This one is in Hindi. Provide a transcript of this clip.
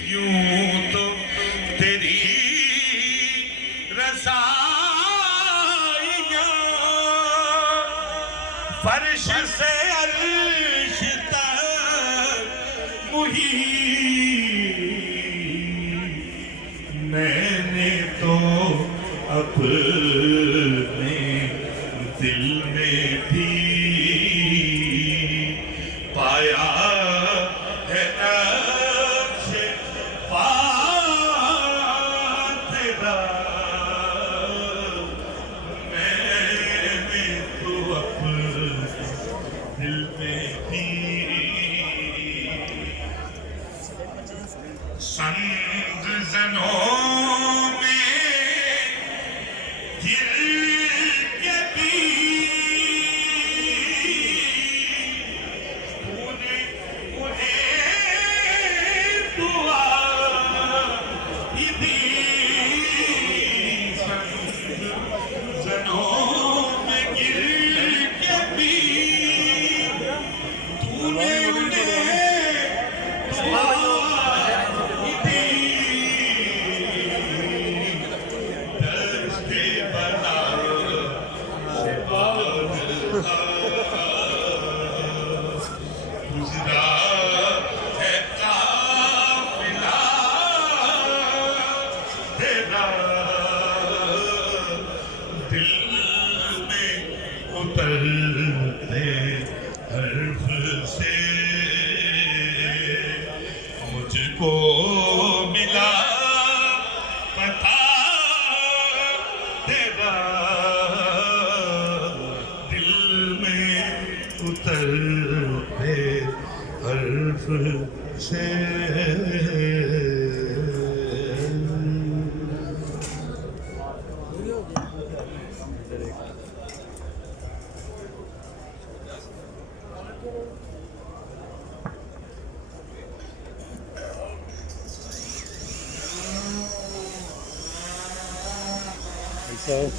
यूं तो तेरी रसाइयां फर्श से अर्श तक मुहीब मैंने तो अपने दिल में भी पाया है नक्श पा तेरा मैंने तो अपने दिल में भी संग ज़नों में गिर के भी तूने उन्हें दुआ ही दी संग ज़नों में गिर के भी तूने उन्हें दुआ ही दी दस्ते बना से गुजरा है काफिला तेरा दिल में उतरते हर्फ से मुझको मिला पता तेरा दिल में उतरते हर्फ से So